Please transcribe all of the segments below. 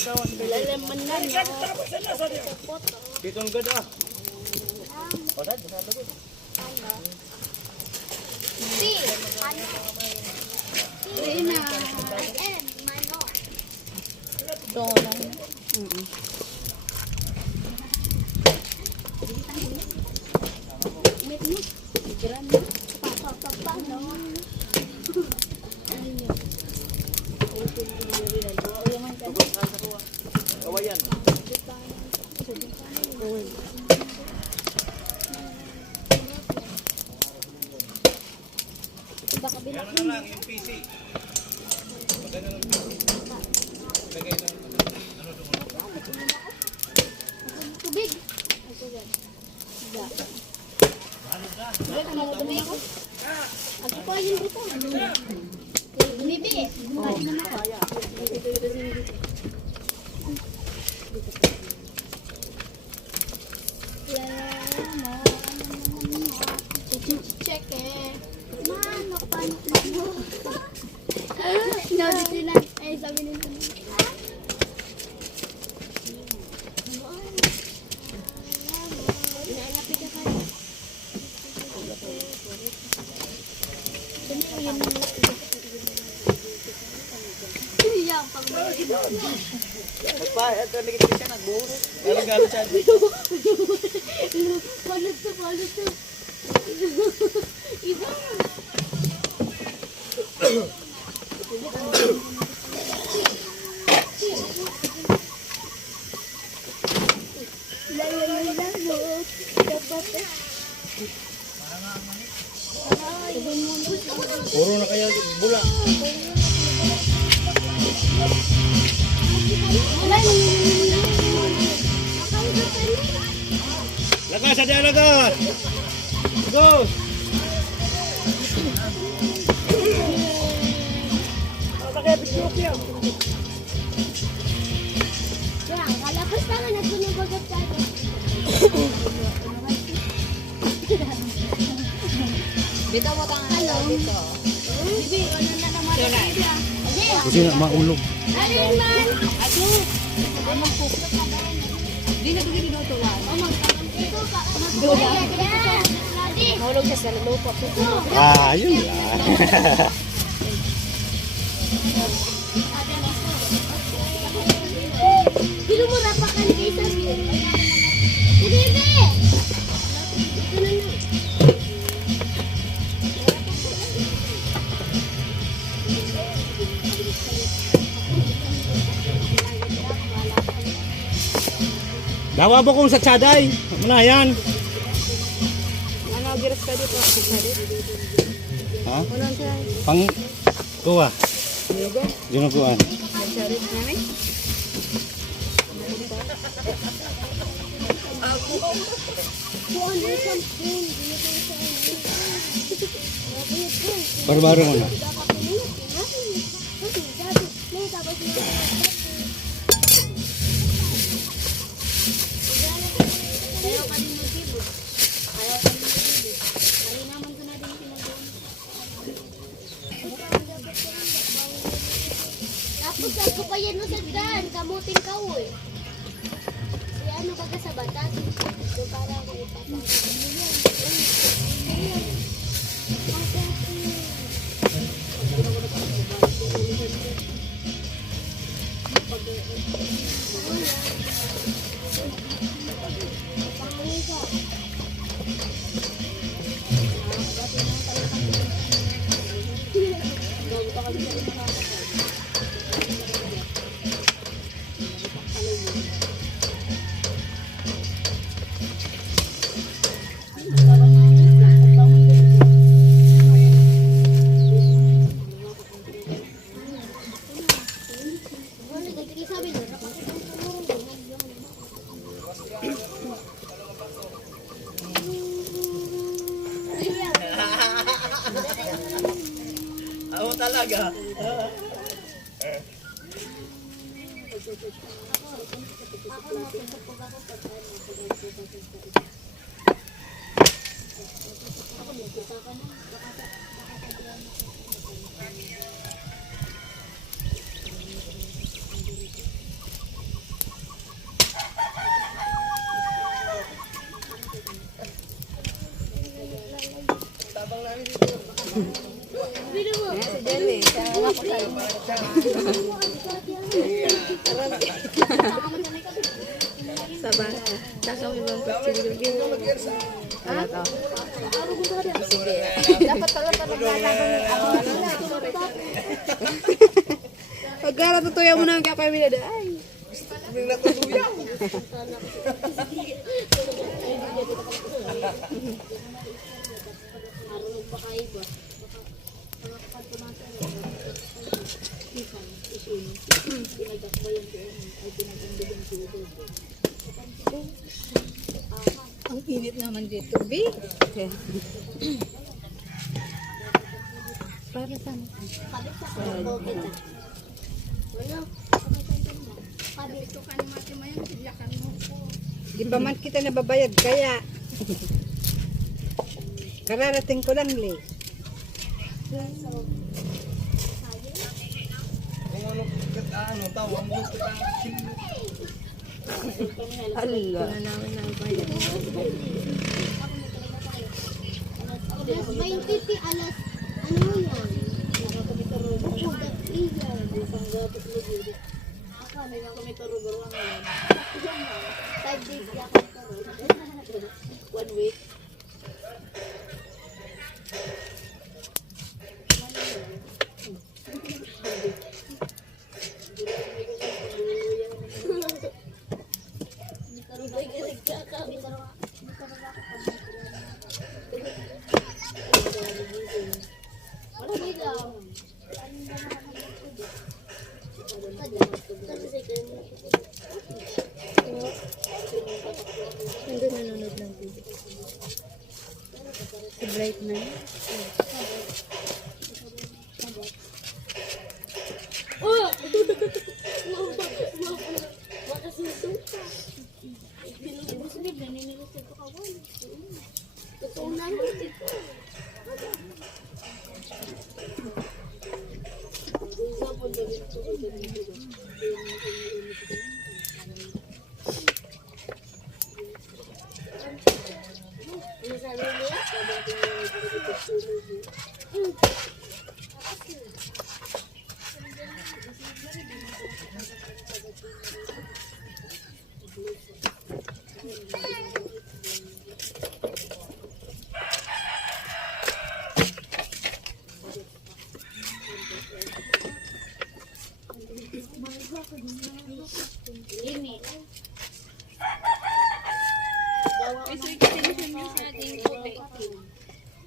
Lalaman na niya. Dito ang gada. O, dad, dito ko. Si. Rina. Ito lang. Met mo. Tigran mo. Pa. Kawayan. Ano na lang yung PC. Maganda ng PC. Lagay na. Tubig. Ako pa yun dito. Bibi. Bumalik naman ako. Check eh. Mano, paano? Sinabi sila. Ay, sabi nila. Inaalapit ka kayo. Magpa, ito nagiging siya nagburo. Galo-galo siya. Palit to. Iba. Puro na kaya bula. Lagas, ada lagas. Go. Yan, kalapos naman nagsunog agad tayo. Dito mo tangan dito. Bibi, ano na naman? Kasi na maulog. Alin man? Ado. Di na bigyan dito wa. Ito ka. Dola. Mahulog siya sa lupa po. Ah, yun lang. Dilo mo rapakan kay sabi. Bibi. Dawa po kung sa tsaday. Muna yan. Ano giras ka dito? Ha? Ano siya? Pang kuha. Dinugo? Dinuguan. Nagsarit namin? Baro-baro muna. Tapos ako pa yan no sa dan, kamuting kahoy. Si ano baga sa batas. So para ako ipapagawa. Ako talaga. Sabar. Kakak mo bang pagsigil-gil? Ano to? Sige. Dapat pala lalaban ako. Pagkara tutuya mo na kakay minada. Ay. Sabi na tutuya. Marunong pa kayo ba? Ang init naman dito, B. Para saan? Kabit sa kalbo kita. Ano? Kabit ko ka ni Mati Mayan, silakan mo ko. Di ba man kita nababayad kaya? Kararating ko lang, Le. Kung ano tawag mo kita. Allah. Na namin nabayad. Alas 20 ti alas, ano yan? Bukudat iyan. Ako, may mga kami karugaruan yan. 5 days ya kami karugaruan. 1 week. Nandun nanonood ng TV. Si Bright na yun. Oh! Makasusunod. Pinulubos niya, naninigos ito kawan. Totoo na ito.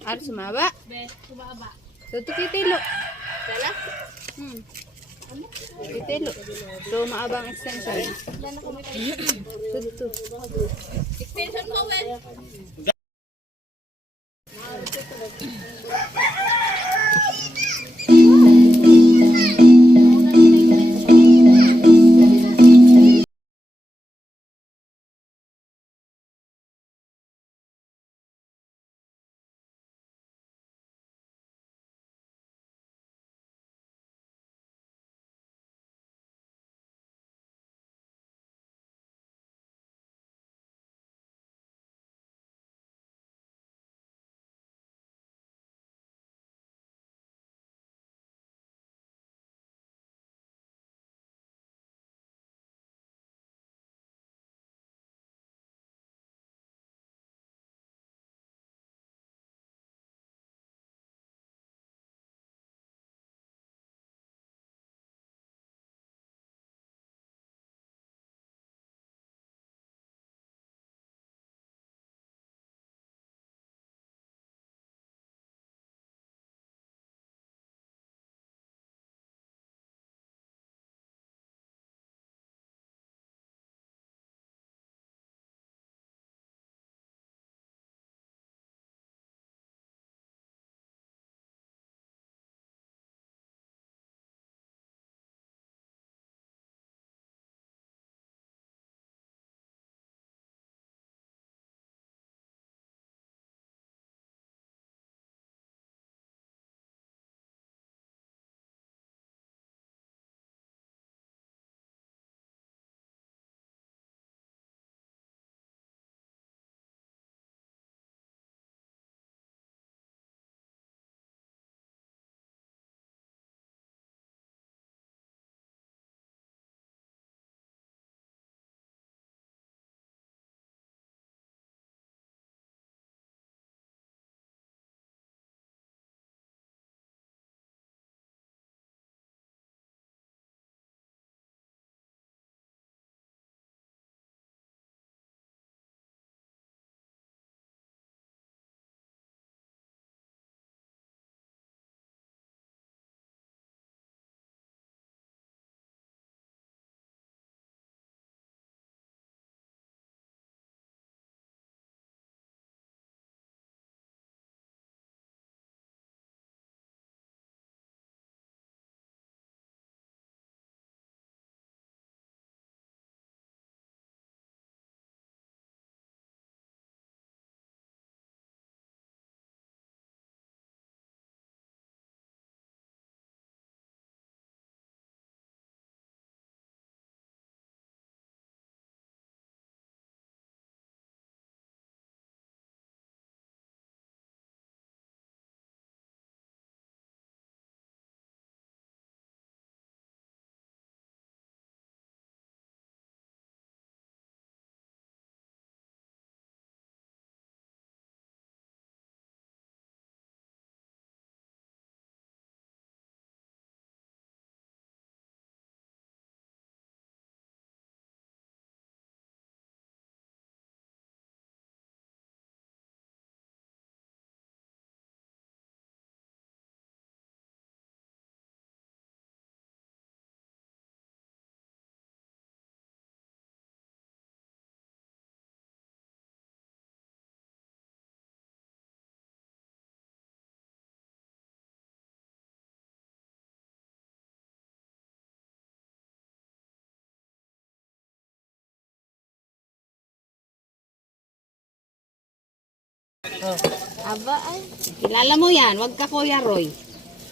Ar sumaba. Tutu kitilo. Kala? Kitilo. So maabang extension. Tutu. Extension mo, Wen. Aba ay. Kilala mo yan, wag ka Kuya Roy.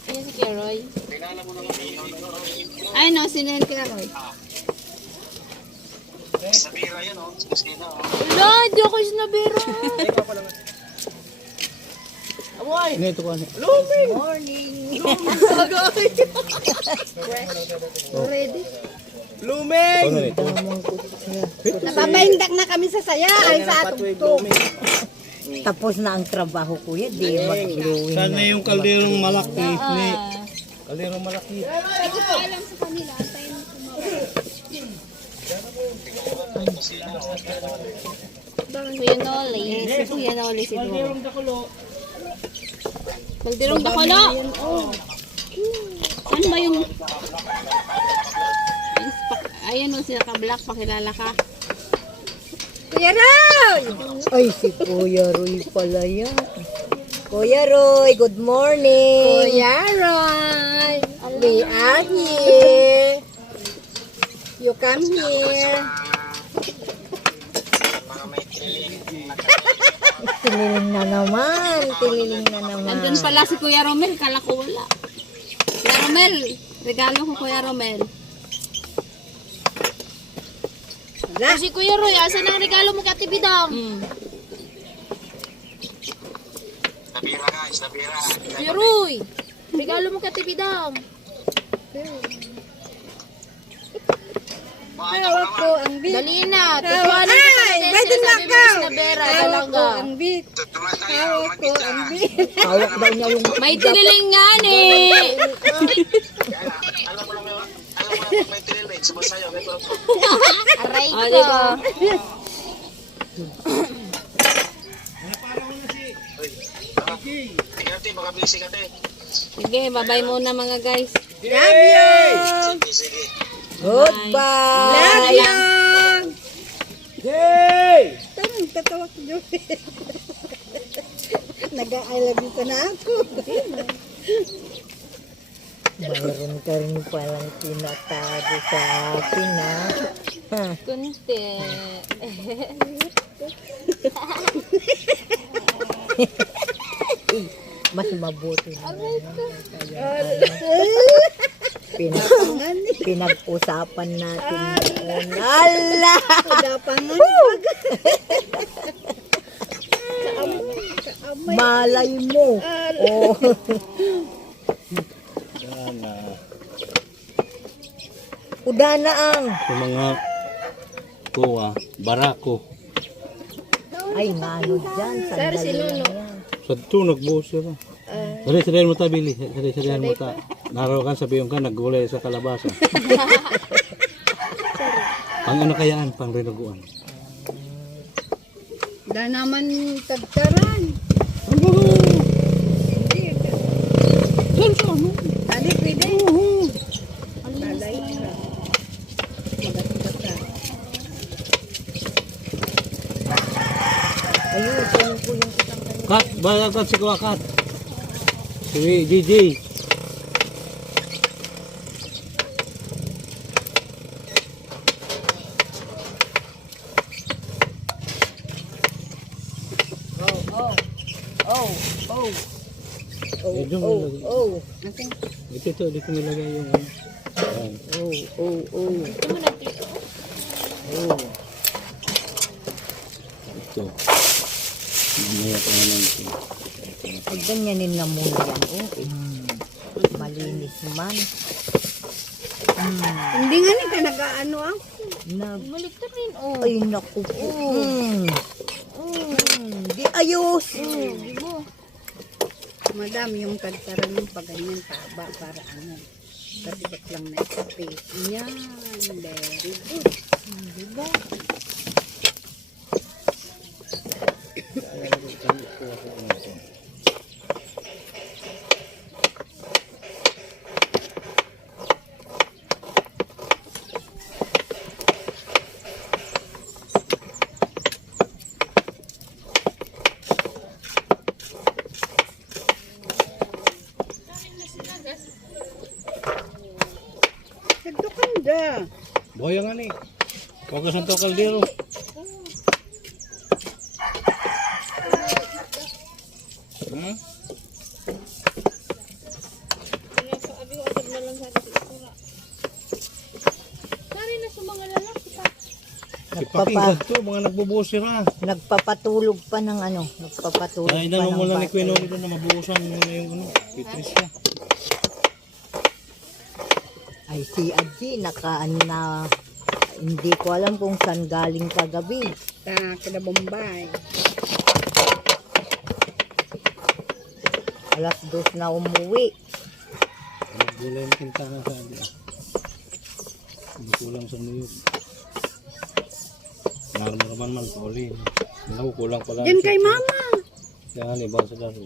Yan si Keroy. Ay no, sino yung Kuya Roy? Wala, hindi ako sinabira. Ito ko. Ready? Lumeng! Ano ito? Nababahindak na kami sa saya, ay sa atong Tapos na ang trabaho kuya, di mag-glowing. Sana yung kalderong malaki. Kalderong malaki. Hindi ko pa alam sa kanila. Antayin mo Kuya Noli. Si Kuya Noli siguro. Kalderong dakulo. Baldirong Dakolo. Saan ba yung... Ayan o, sila ka-black, pakilala ka. Kuya Roy! Ay, si Kuya Roy pala yan. Kuya Roy, good morning. Kuya Roy! We are here. You come here. Tililing na naman. Tililing na naman. Nandun pala si Kuya Romel, kala ko wala. Kuya Romel, regalo ko Kuya Romel. O si Kuya Roy, asan ang regalo mo kay Bidang? Kuya Roy, regalo mo kay Bidang. Hawak ko ang beat. Dali na, tutuanan ko sa Ay, kasi pwede na sinasabi mo ka. sa Nabera, Hawak ko talaga. ang beat. Hawak ko ang beat. Hawak daw niya yung... May tililing nga ni. Aray O, ko. diba? Sige, bye-bye muna mga guys. Love you! Goodbye! Love you! Yay! Tanong, tatawa ko dyan. Nag-I love you ka na ako. Mayroon ka rin palang tinatago sa akin, ha? Ha? Kunti. Mas mabuti na. Pinag-usapan natin noon. Ala! Dapangan. Malay mo. Oh. Sana. Udana ang. Sa mga kuha, barako. Ay, nano dyan. Sandali lang yan. Sa tunog buhos sila. Sari-sarihan mo ta, Billy. Sari-sarihan mo ta. Narawakan sa biyong ka, naggulay sa kalabasa. Pang ano kayaan, pang rinuguan. Da naman tagtaran. Ano, pwede? Lalay ka. Magat-magat ka. Ayun, tanong ko yung isang kanina. Kat, bayagat si Kuya Kat. Si JJ. Medyo may lagay. Oh, Ito, dito nilagay yung ano. Ayan. oh. Ito mo nag-click ako. Ito. Mamaya pa naman ito. Ay, ganyanin na muna yan. Oh, malinis man. Hindi nga ni ka nag-ano ako. Nag Balik rin, oh. Ay, naku po. Di ayos. Di mo. Madam, yung tagtaran yung paganyan taba para ano. Katibat lang na kape. Yan, very good. Diba? Nagdukanda. Boya nga ni. Huwag ka sa to kaldero. Ipakita to, mga nagbubuhos sila. Nagpapatulog pa ng ano, nagpapatulog Kaya pa inanong mo ng lang ni bata. Queen Omi doon na mabuhusan mo na yung ano, Patricia. Ay, si Adji, na, hindi ko alam kung saan galing kagabi. Kada Bombay. Alas 2 na umuwi. Gulay yung kintana sa adi. Hindi kulang sa niyog. Naman man, pauli. Ano, kulang pala. Diyan kay mama. Kaya nga, libang sa laro.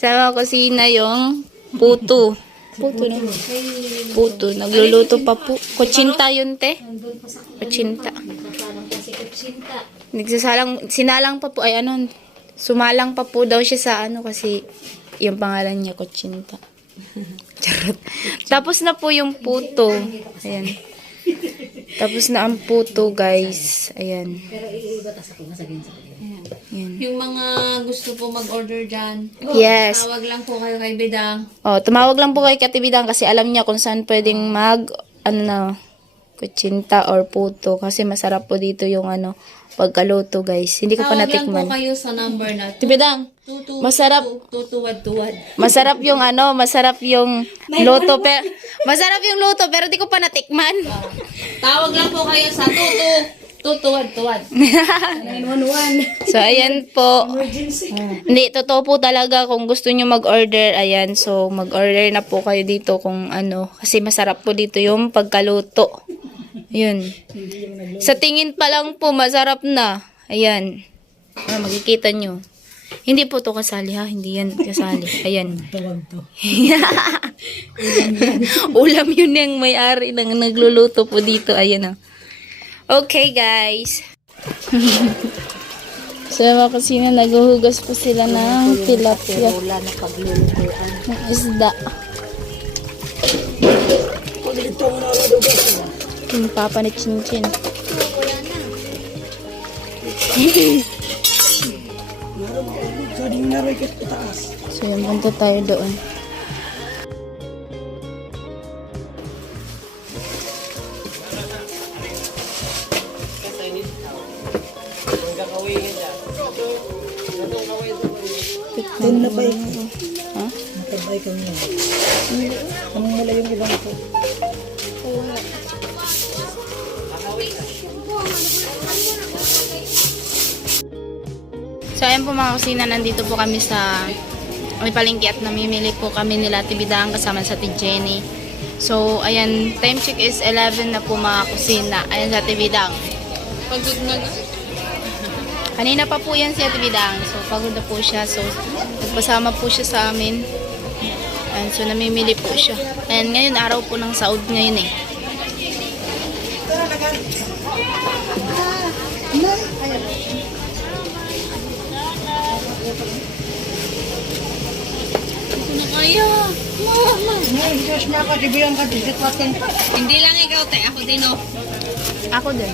Sa kusina yung puto. Puto na. Puto. Nagluluto pa po. Kutsinta yun, te. Kutsinta. Sinalang pa po, ay ano, sumalang pa po daw siya sa ano kasi yung pangalan niya, Kutsinta. Charot. Tapos na po yung puto. Ayan. Tapos na ang puto, guys. Ayan. Ayan. Yung mga gusto po mag-order dyan, Yes. tawag lang po kayo kay Bidang. Oh, tumawag lang po kay Katibidang kasi alam niya kung saan pwedeng kutsinta or puto kasi masarap po dito yung pagkaluto, guys. Hindi ko pa Tawag lang po natikman. kayo sa number na Tibidang, masarap. tutuwad-tuwad. Masarap yung luto masarap yung luto pero di ko pa natikman. Tawag lang po kayo sa tutuwad-tuwad. So, ayan po. Hindi, totoo po talaga kung gusto nyo mag-order, ayan. So, mag-order na po kayo dito kung kasi masarap po dito yung pagkaluto. Yun. Sa tingin pa lang po, masarap na. Ayan. Makikita nyo. Hindi po to kasali ha, hindi yan kasali. Ayan. Ulam yun yung may-ari ng nagluluto po dito. Ayan. Okay, guys. Sa mga kusina, naghuhugas po sila ng tilapia. Wala na paglulutuan. Ng isda. Yung papa ni Chinchin. So, yung punta tayo doon. Doon na ba yun? Ha? Nakabay kami yan. Ano mula yung ibang ko? So, ayan po mga kusina, nandito po kami sa may palengke at namimili po kami nila Tibidang kasama sa Jenny. So, ayan, time check is 11 na po mga kusina. Ayan sa Tibidang. Pagod na na. Kanina pa po yan si Ate Bidang. So, pagod na po siya. So, nagpasama po siya sa amin. Ayan, so, namimili po siya. Ayan, ngayon, araw po ng Saud ngayon eh. Hindi na kaya. Hindi lang ikaw, te. Ako din, oh. Ako din.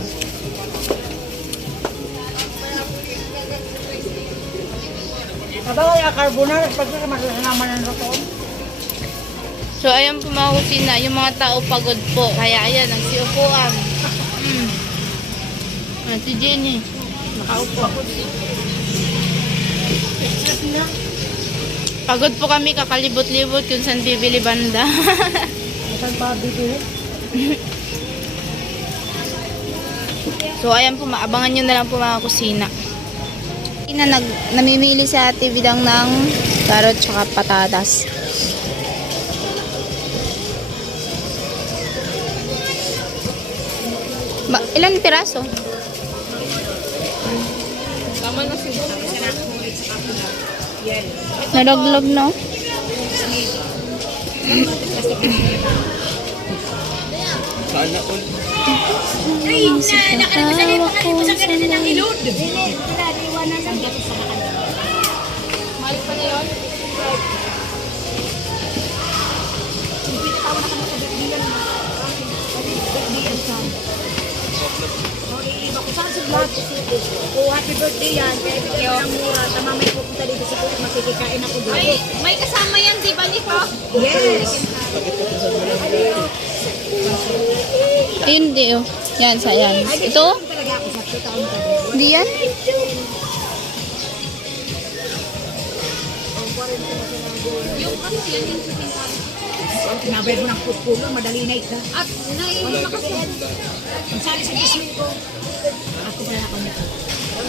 So, ayan po mga kusina. Yung mga tao pagod po. Kaya, ayan, nagsiupuan. Si Jenny. Nakaupo. Pagod po kami, kakalibot-libot kung saan bibili banda. Saan pa bibili? So, ayan po, maabangan nyo na lang po mga kusina. Namimili sa Ate Bidang ng carrot tsaka patatas. Ilan piraso? Tama na siguro. Nalaglag, no? Oh, happy birthday yan. Kaya ito yung mura. Tama may pupunta dito sa kulit. Makikikain ako dito. Ay, may kasama yan, di ba, Nico? Yes! Ayun, di oh. Yan, sa yan. Ito? Talaga ako sa 2 taon ka din. Hindi yan? Yung ano, yan yung shooting cam. Kinabayad mo ng putpulo. Madali na ito. At naiiba kasi. Ang sali sa gising ko. Ako pala ako nito.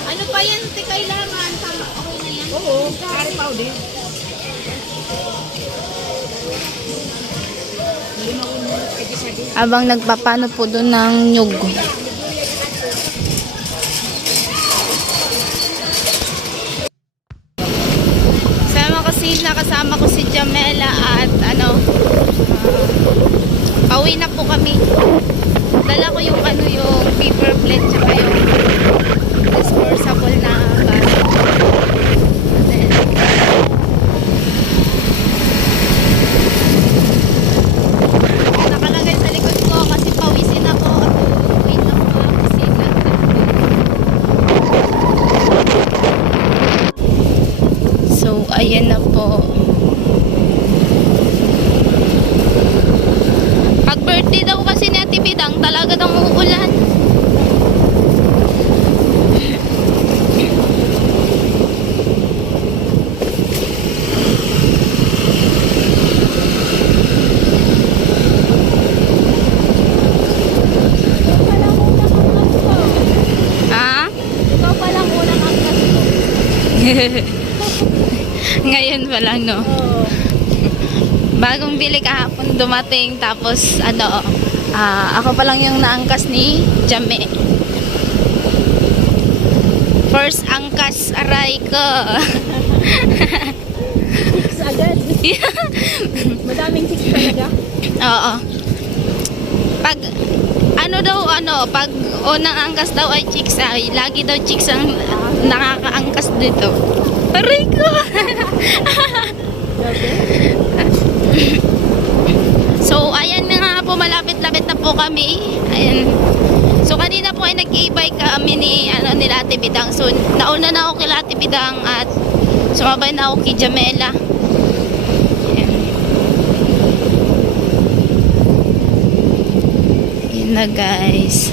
Ano pa yan, te, kailangan? Tama, okay na yan. Oo, kari pa din. Abang nagpapano po doon ng nyug. Sama kasi nakasama ko si Jamela at pauwi na po kami. Dala ko yung yung paper plate tsaka yung disposable na bag. Nakalagay sa likod ko kasi pawisin ako. Wait lang mga kusina. So, ayan na po. Pag birthday daw kasi ni Ate Bidang, talaga daw uulan. Ah? Ikaw palang unang angkas ko. Ngayon pa lang, no? Bagong bili kahapon dumating, tapos ako pa lang yung naangkas ni Jame. First angkas aray ko. Chicks agad. Madaming chicks talaga. Oo. Pag pag unang angkas daw ay chicks, ay lagi daw chicks ang nakakaangkas dito. Aray ko. So, ayan na nga po, malapit-lapit na po kami. Ayan. So, kanina po ay nag-e-bike kami nila Ate Bidang. So, nauna na ako kila Ate Bidang at sumabay na ako kay Jamela. Ayan. Ayan na guys.